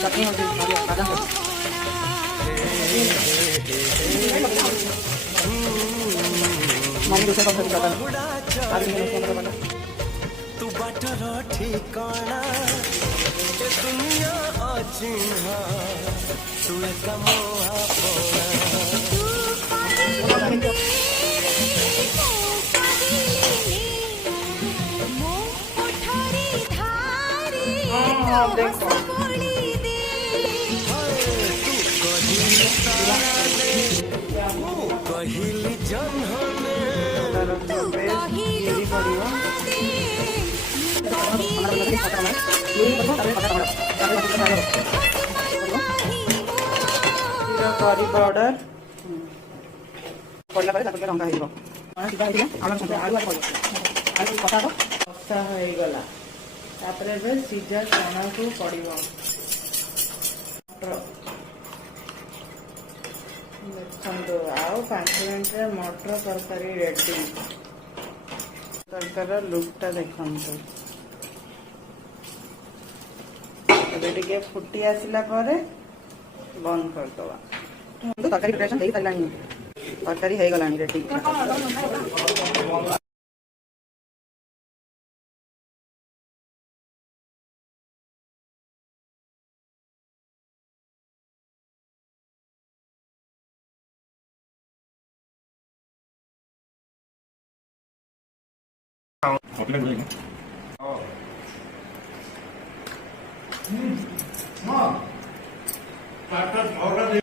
चटनी होती है आधा मम्मी दूसरे कौन सा दिखाता है तू बाटर ठिकाना दुनिया अचिन्हा तू एक मोहा कहली जन्हने करी पाउडर पड़ला पर रंगा हो कषा होगला सीझा चना को पड़ो देखो आउ 5 मिनट मटर तरकारी रेडी तरकार लुकटा देखु टे फुटी आसला बंद करदे तरकारी प्रिपरेशन हो सारा तरकारी हो गला रेडी हाँ